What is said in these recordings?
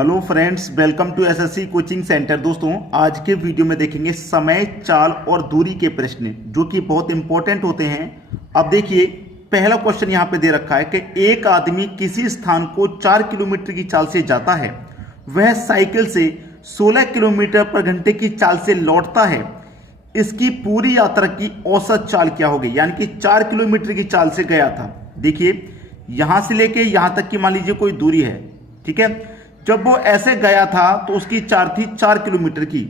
Hello friends, welcome to SSC coaching centre. दोस्तों, आज के वीडियो में देखेंगे समय, चाल और दूरी के प्रश्न जो कि बहुत इंपॉर्टेंट होते हैं। अब देखिए, पहला क्वेश्चन यहाँ पे दे रखा है कि एक आदमी किसी स्थान को 4 किलोमीटर की चाल से जाता है, वह साइकिल से 16 किलोमीटर पर घंटे की चाल से लौटता है। इसकी पूरी यात्रा की औसत चाल क्या होगी? यानी कि 4 किलोमीटर की चाल से गया था। देखिए, यहां से लेके यहां तक की मान लीजिए कोई दूरी है, ठीक है। जब वो ऐसे गया था तो उसकी चाल थी 4 किलोमीटर की,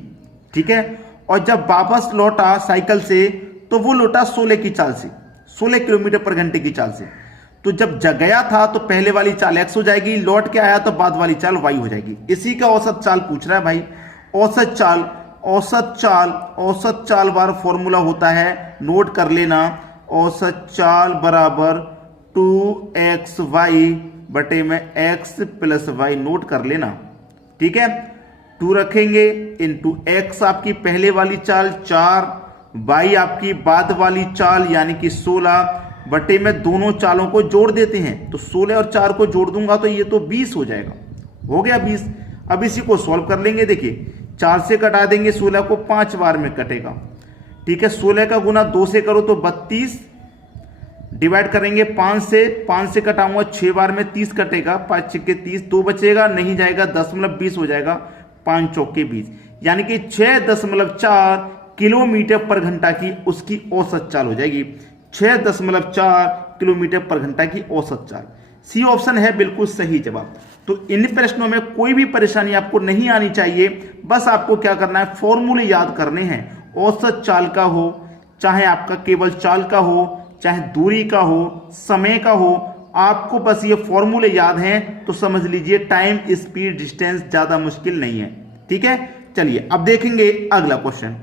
ठीक है। और जब वापस लौटा साइकिल से तो वो लौटा 16 की चाल से, 16 किलोमीटर पर घंटे की चाल से। तो जब गया था तो पहले वाली चाल x हो जाएगी, लौट के आया तो बाद वाली चाल y हो जाएगी। इसी का औसत चाल पूछ रहा है भाई। औसत चाल बार फॉर्मूला होता है, नोट कर लेना। औसत चाल बराबर 2xy बटे में x प्लस वाई, नोट कर लेना, ठीक है। 2 रखेंगे इंटू x आपकी पहले वाली चाल 4, y आपकी बाद वाली चाल यानी कि 16 बटे में दोनों चालों को जोड़ देते हैं। तो 16 और 4 को जोड़ दूंगा तो ये तो 20 हो जाएगा। हो गया 20। अब इसी को सॉल्व कर लेंगे। देखिए, 4 से कटा देंगे 16 को, 5 बार में कटेगा, ठीक है। 16 का गुना 2 से करो तो 32, डिवाइड करेंगे 5 से कटाऊंगा 6 बार में 30 कटेगा, 5 छक्के 30, 2 बचेगा, नहीं जाएगा, 10.20 हो जाएगा, 5 चौके 20, यानी कि 6.4 किलोमीटर पर घंटा की उसकी औसत चाल हो जाएगी। 6.4 किलोमीटर पर घंटा की औसत चाल। सी ऑप्शन है बिल्कुल सही जवाब। तो इन प्रश्नों में कोई भी परेशानी आपको नहीं आनी चाहिए। बस आपको क्या करना है, फॉर्मूले याद करने हैं। औसत चाल का हो, चाहे आपका केवल चाल का हो, चाहे दूरी का हो, समय का हो, आपको बस ये फॉर्मूले याद हैं तो समझ लीजिए टाइम, स्पीड, डिस्टेंस ज्यादा मुश्किल नहीं है, ठीक है। चलिए अब देखेंगे अगला क्वेश्चन।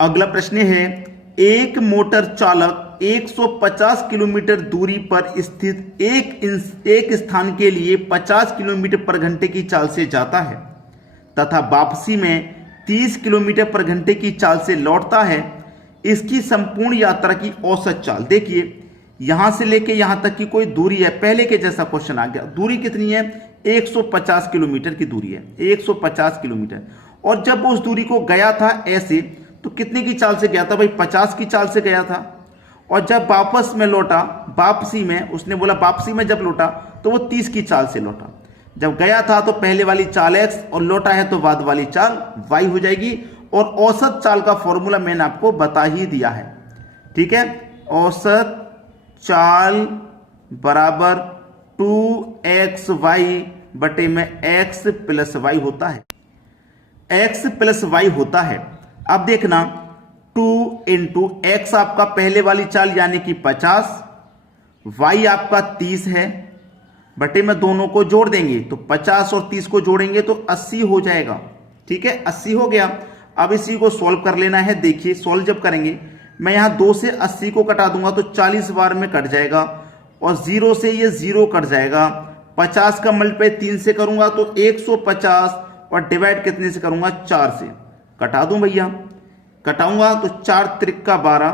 अगला प्रश्न है, एक मोटर चालक 150 किलोमीटर दूरी पर स्थित एक स्थान के लिए 50 किलोमीटर पर घंटे की चाल से जाता है तथा वापसी में 30 किलोमीटर पर घंटे की चाल से लौटता है। इसकी संपूर्ण यात्रा की औसत चाल। देखिए, यहां से लेके यहां तक की कोई दूरी है, पहले के जैसा क्वेश्चन आ गया। दूरी कितनी है? 150 किलोमीटर की दूरी है, 150 किलोमीटर। और जब वो उस दूरी को गया था ऐसे, तो कितने की चाल से गया था भाई? 50 की चाल से गया था। और जब वापस में लौटा, वापसी में उसने बोला वापसी में जब लौटा तो वो 30 की चाल से लौटा। जब गया था तो पहले वाली चाल x और लौटा है तो बाद वाली चाल y हो जाएगी। और औसत चाल का फॉर्मूला मैंने आपको बता ही दिया है, ठीक है। औसत चाल बराबर 2xy बटे में x प्लस वाई होता है, x प्लस वाई होता है। अब देखना, 2 इंटू एक्स आपका पहले वाली चाल यानी कि 50, y आपका 30 है, बटे में दोनों को जोड़ देंगे तो 50 और 30 को जोड़ेंगे तो 80 हो जाएगा, ठीक है। 80 हो गया। अब इसी को सॉल्व कर लेना है। देखिए, सॉल्व जब करेंगे, मैं यहां 2 से 80 को कटा दूंगा तो 40 बार में कट जाएगा, और 0 से ये 0 कट जाएगा। 50 का मल्टीप्लाई 3 से करूंगा तो 150, और डिवाइड कितने से करूंगा? 4 से। कटा दूं भैया, कटाऊंगा तो 4 त्रिका 12,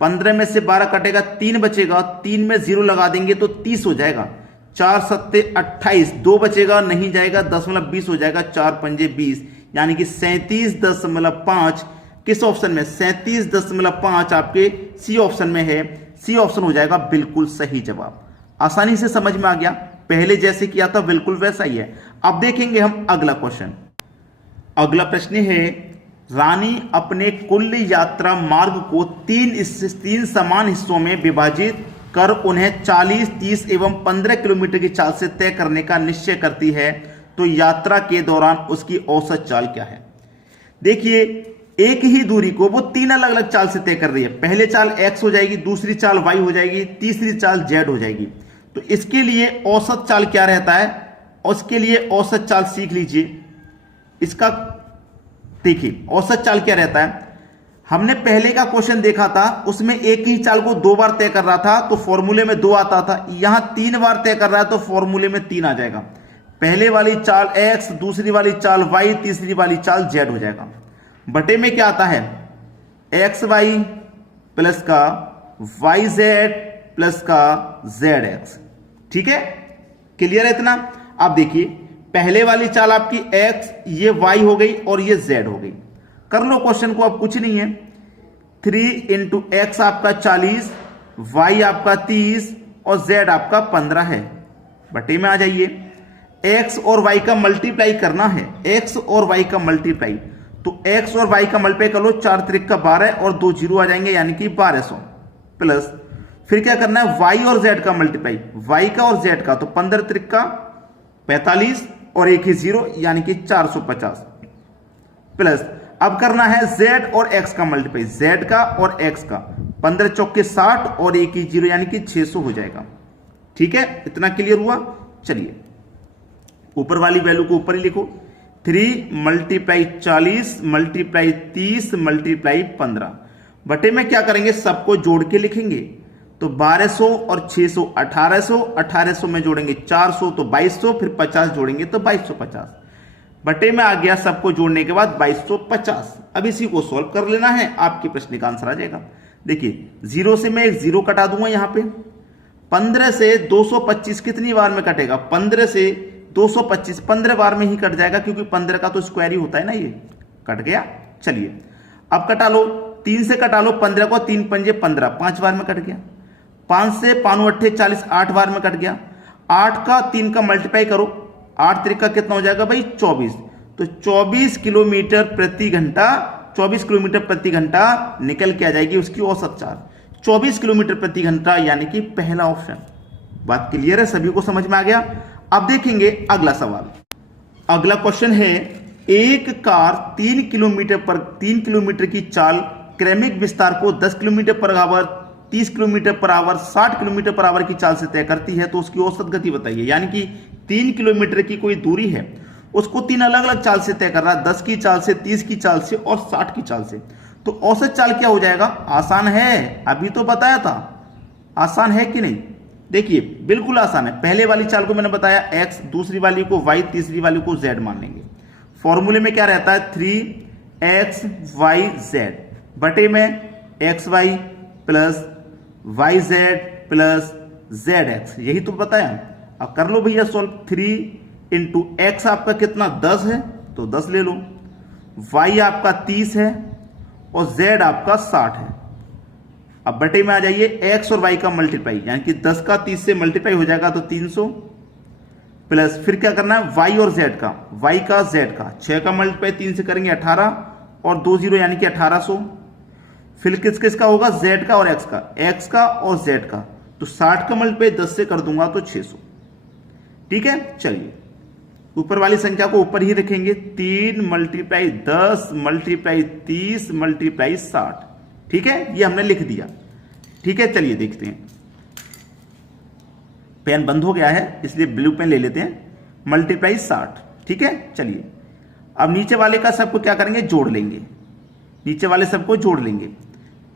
15 में से 12 कटेगा, 3 बचेगा, 3 में 0 लगा देंगे तो 30 हो जाएगा। 4 सत्ते 28, 2 बचेगा, नहीं जाएगा, 10.20 हो जाएगा, 4 पंजे 20, यानी कि 37.5 किस ऑप्शन में? 37.5 आपके सी ऑप्शन में है। सी ऑप्शन हो जाएगा बिल्कुल सही जवाब। आसानी से समझ में आ गया, पहले जैसे किया था बिल्कुल वैसा ही है। अब देखेंगे हम अगला क्वेश्चन। अगला प्रश्न है, रानी अपने कुल यात्रा मार्ग को तीन समान हिस्सों में विभाजित कर उन्हें 40, 30 एवं 15 किलोमीटर की चाल से तय करने का निश्चय करती है, तो यात्रा के दौरान उसकी औसत चाल क्या है? देखिए, एक ही दूरी को वो 3 अलग अलग चाल से तय कर रही है। पहले चाल x हो जाएगी, दूसरी चाल y हो जाएगी, तीसरी चाल z हो जाएगी। तो इसके लिए औसत चाल क्या रहता है? उसके लिए औसत चाल सीख लीजिए। इसका देखिए, औसत चाल क्या रहता है? हमने पहले का क्वेश्चन देखा था, उसमें एक ही चाल को 2 बार तय कर रहा था तो फॉर्मूले में 2 आता था। यहां 3 बार तय कर रहा है तो फॉर्मूले में 3 आ जाएगा। पहले वाली चाल x, दूसरी वाली चाल y, तीसरी वाली चाल z हो जाएगा। बटे में क्या आता है? xy प्लस का yz प्लस का zx, ठीक है। क्लियर है इतना? अब देखिए, पहले वाली चाल आपकी x, ये y हो गई और ये z हो गई। कर लो क्वेश्चन को, अब कुछ नहीं है। 3 इंटू एक्स आपका 40, y आपका 30 और z आपका 15 है। बटे में आ जाइए, x और y का मल्टीप्लाई करना है, x और y का मल्टीप्लाई, तो x और y का मल्टीप्लाई कर लो, 4 त्रिक का 12 और 2 जीरो आ जाएंगे यानी कि 1200 प्लस फिर क्या करना है y और z का मल्टीप्लाई, y का और z का, तो 15 त्रिक का 45 और एक ही जीरो यानी कि 450 प्लस अब करना है z और x का मल्टीप्लाई, z का और x का, 15 चौके 60 और एक ही जीरो यानी कि 600 हो जाएगा। ठीक है, इतना क्लियर हुआ। चलिए ऊपर वाली वैल्यू को ऊपर ही लिखो, 3 मल्टीप्लाई 40 मल्टीप्लाई 30 मल्टीप्लाई 15 बटे में क्या करेंगे, सबको जोड़ के लिखेंगे, तो 1200 और 600 1800, 1800 में जोड़ेंगे 400 तो 2200, फिर 50 जोड़ेंगे तो 2250 बटे में आ गया, सबको जोड़ने के बाद 2250। अब इसी को सॉल्व कर लेना है, आपके प्रश्न का आंसर आ जाएगा। देखिए 0 से मैं एक 0 कटा दूंगा यहां पे, 15 से 225 कितनी बार में कटेगा, 15 से 225 15 बार में ही कट जाएगा, क्योंकि 15 का तो स्क्वायर ही होता है ना, ये कट गया। चलिए अब कटा लो, 3 से कटा लो 15 को, 3 पंजे 15 5 बार में कट गया, 5 से 5 8 40 8 बार में कट गया, 8 का 3 का मल्टीप्लाई करो, 8 त्रिक का कितना हो जाएगा भाई 24, तो 24 किलोमीटर प्रति घंटा, 24 किलोमीटर प्रति घंटा निकल के आ जाएगी उसकी औसत चाल, 24 किलोमीटर प्रति घंटा यानी कि पहला ऑप्शन। बात क्लियर है, सभी को समझ में आ गया। अब देखेंगे अगला सवाल। अगला क्वेश्चन है, एक कार 3 किलोमीटर की चाल क्रमिक विस्तार को 10 kilometre per hour, 30 kilometre per hour, 60 kilometre per hour की चाल से तय करती है, तो उसकी औसत गति बताइए। यानी कि 3 किलोमीटर की कोई दूरी है, उसको 3 अलग अलग चाल से तय कर रहा है, 10 की चाल से, 30 की चाल से और 60 की चाल से, तो औसत चाल क्या हो जाएगा। आसान है, अभी तो बताया था, आसान है कि नहीं। देखिए बिल्कुल आसान है। पहले वाली चाल को मैंने बताया x, दूसरी वाली को y, तीसरी वाली को z मान लेंगे। फॉर्मूले में क्या रहता है 3x y z बटे में xy plus yz plus zx, यही तो बताया। अब कर लो भैया सॉल्व, 3 इंटू एक्स आपका कितना 10 है, तो 10 ले लो, y आपका 30 है और z आपका 60 है। अब बटे में आ जाइए, x और y का मल्टीप्लाई, यानी कि 10 का 30 से मल्टीप्लाई हो जाएगा तो 300 प्लस फिर क्या करना है y और z का, y का z का, 6 का मल्टीप्लाई 3 से करेंगे 18 और 2 जीरो यानी कि 1800, फिर किस किस का होगा z का और x का और z का, तो 60 का मल्टीप्लाई 10 से कर दूंगा तो 600। ठीक है, चलिए ऊपर वाली संख्या को ऊपर ही रखेंगे, 3 मल्टीप्लाई 10 मल्टीप्लाई 30 मल्टीप्लाई 60। ठीक है, ये हमने लिख दिया। ठीक है, चलिए देखते हैं, पेन बंद हो गया है इसलिए ब्लू पेन ले लेते हैं, मल्टीप्लाई 60। ठीक है, चलिए अब नीचे वाले का सबको क्या करेंगे जोड़ लेंगे, नीचे वाले सबको जोड़ लेंगे,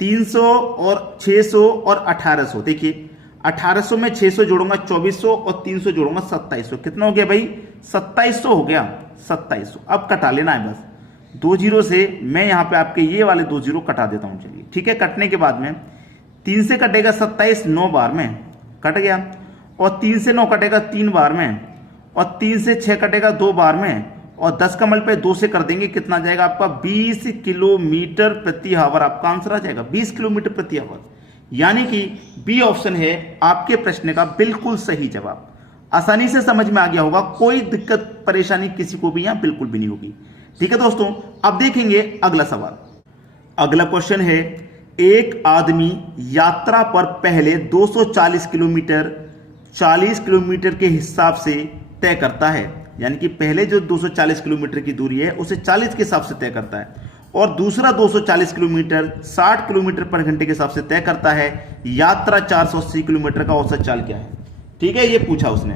300 और 600 और 1800। देखिए 1800 में 600 जोड़ूंगा 2400 और 300 जोड़ूंगा 2700, कितना हो गया भाई 2700 हो गया, 2700। अब कटा लेना है बस, 2 जीरो से मैं यहां पे आपके ये वाले 2 जीरो कटा देता हूं। चलिए ठीक है, कटने के बाद में 3 से कटेगा 27 9 बार में कट गया, और 3 से 9 कटेगा 3 बार में, और 3 से 6 कटेगा 2 बार में, और 10 का मल्टीप्लाई 2 से कर देंगे, कितना जाएगा आपका 20 किलोमीटर प्रति आवर, आपका आंसर आ जाएगा 20 किलोमीटर प्रति आवर। यानी कि बी ऑप्शन है आपके प्रश्न का बिल्कुल सही जवाब। आसानी से समझ में आ गया होगा, कोई दिक्कत परेशानी किसी को भी यहां बिल्कुल भी नहीं होगी। ठीक है दोस्तों, अब देखेंगे अगला सवाल। अगला क्वेश्चन है, एक आदमी यात्रा पर पहले 240 किलोमीटर 40 किलोमीटर के हिसाब से तय करता है, यानी कि पहले जो 240 किलोमीटर की दूरी है उसे 40 के हिसाब से तय करता है, और दूसरा 240 किलोमीटर 60 किलोमीटर पर घंटे के हिसाब से तय करता है। यात्रा 480 किलोमीटर का औसत चाल क्या है। ठीक है, ये पूछा उसने।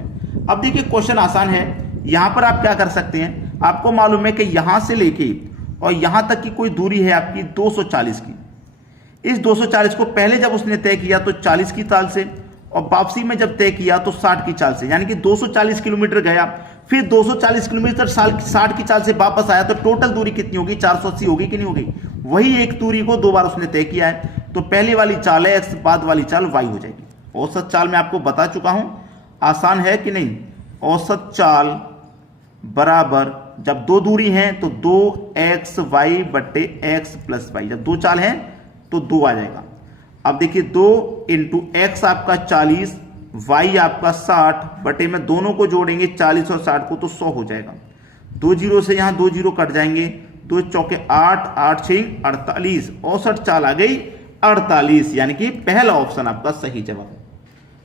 अब देखिए क्वेश्चन आसान है, यहां पर आप क्या कर सकते हैं, आपको मालूम है कि यहां से लेके और यहां तक की कोई दूरी है आपकी 240 की। इस 240 को पहले जब उसने तय किया तो 40 की चाल से, और वापसी में जब तय किया तो 60 की चाल से, यानी कि 240 किलोमीटर गया, फिर 240 किलोमीटर 60 की चाल से वापस आया, तो टोटल दूरी कितनी होगी 480 होगी कि नहीं होगी। वही एक दूरी को 2 बार उसने तय किया है, तो पहली वाली चाल है x, बाद वाली चाल y हो जाएगी। औसत चाल मैं आपको बता चुका हूं, आसान है कि नहीं। औसत चाल बराबर, जब दो दूरी हैं तो 2xy बट्टे x प्लस वाई, जब दो चाल हैं तो 2 आ जाएगा। अब देखिए 2 इंटू एक्स आपका 40, y आपका 60 बटे में दोनों को जोड़ेंगे 40 और 60 को तो 100 हो जाएगा। 2 जीरो से यहाँ 2 जीरो कट जाएंगे, 2 चौके 8, 8 6 48, 64 चाल आ गई 48, यानी कि पहला ऑप्शन आपका सही जवाब है।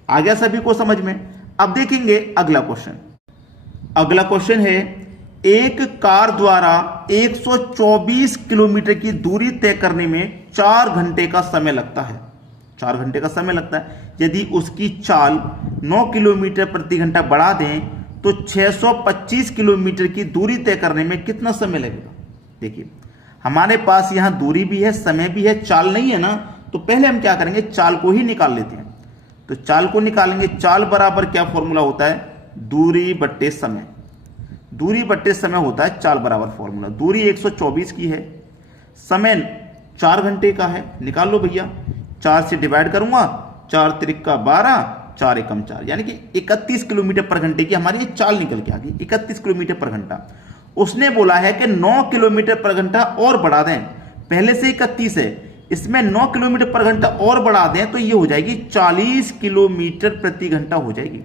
आ गया सभी को समझ में। अब देखेंगे अगला क्वेश्चन। अगला क्वेश्चन है, एक कार द्वारा 124 किलोमीटर की दूरी तय करने में 4 घंटे का समय लगता है। 4 घंटे का समय लगता है। यदि उसकी चाल 9 किलोमीटर प्रति घंटा बढ़ा दें तो 625 किलोमीटर की दूरी तय करने में कितना समय लगेगा। देखिए हमारे पास यहां दूरी भी है, समय भी है, चाल नहीं है ना, तो पहले हम क्या करेंगे, चाल को ही निकाल लेते हैं। तो चाल को निकालेंगे। चाल बराबर क्या फॉर्मूला होता है, दूरी बट्टे समय। दूरी बट्टे समय होता है चाल बराबर फॉर्मूला। दूरी 124 की है, समय 4 घंटे का है, निकाल लो भैया। 4 से डिवाइड करूंगा, 4 त्रिका 12, 4 एकम 4, यानी कि 31 किलोमीटर पर घंटे की हमारी ये चाल निकल के आ गई, 31 किलोमीटर पर घंटा। उसने बोला है कि 9 किलोमीटर पर घंटा और बढ़ा दें, पहले से 31 है, इसमें 9 किलोमीटर पर घंटा और बढ़ा दें तो ये हो जाएगी 40 किलोमीटर प्रति घंटा हो जाएगी।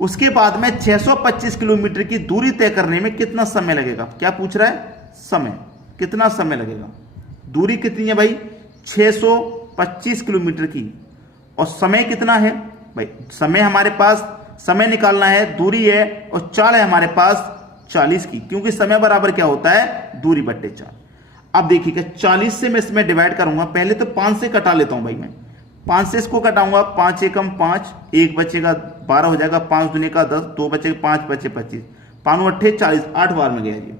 उसके बाद में 625 किलोमीटर की दूरी तय करने में कितना समय लगेगा। क्या पूछ रहा है, समय, कितना समय लगेगा। दूरी कितनी है भाई, 625 किलोमीटर की, और समय कितना है भाई, समय हमारे पास, समय निकालना है, दूरी है और चाल है हमारे पास 40 की, क्योंकि समय बराबर क्या होता है, दूरी बट्टे चाल। अब देखिएगा 40 से मैं इसमें डिवाइड करूंगा, पहले तो 5 से कटा लेता हूं भाई, मैं 5 से इसको कटाऊंगा, 5 एकम 5, 1 बचेगा 12 हो जाएगा, 5 दूनी का 10, 2 बचेगा 5 बचे 25, 5 8 40, 8 बार में गया ये,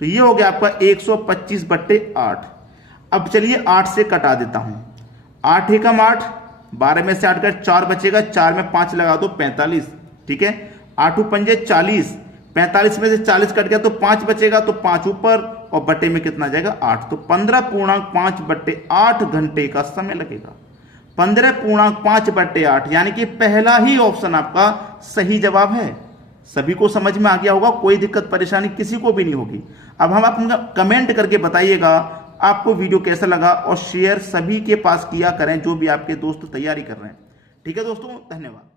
तो ये हो गया आपका 125 बट्टे 8। अब चलिए 8 से कटा देता हूं, 8 एकम 8, 12 में से 8 कर 4 बचेगा, 4 में 5 लगा दो 45, ठीक है, 8 पंजे 40, 45 में से 40 कट गया तो 5 बचेगा, तो 5 ऊपर और बट्टे में कितना जाएगा 8, तो 15.5 बट्टे 8 घंटे का समय लगेगा। 15.5 बट्टे 8, यानी कि पहला ही ऑप्शन आपका सही जवाब है। सभी को समझ में आ गया होगा, कोई दिक्कत परेशानी किसी को भी नहीं होगी। अब हम अपना कमेंट करके बताइएगा आपको वीडियो कैसा लगा, और शेयर सभी के पास किया करें जो भी आपके दोस्त तैयारी कर रहे हैं। ठीक है दोस्तों, धन्यवाद।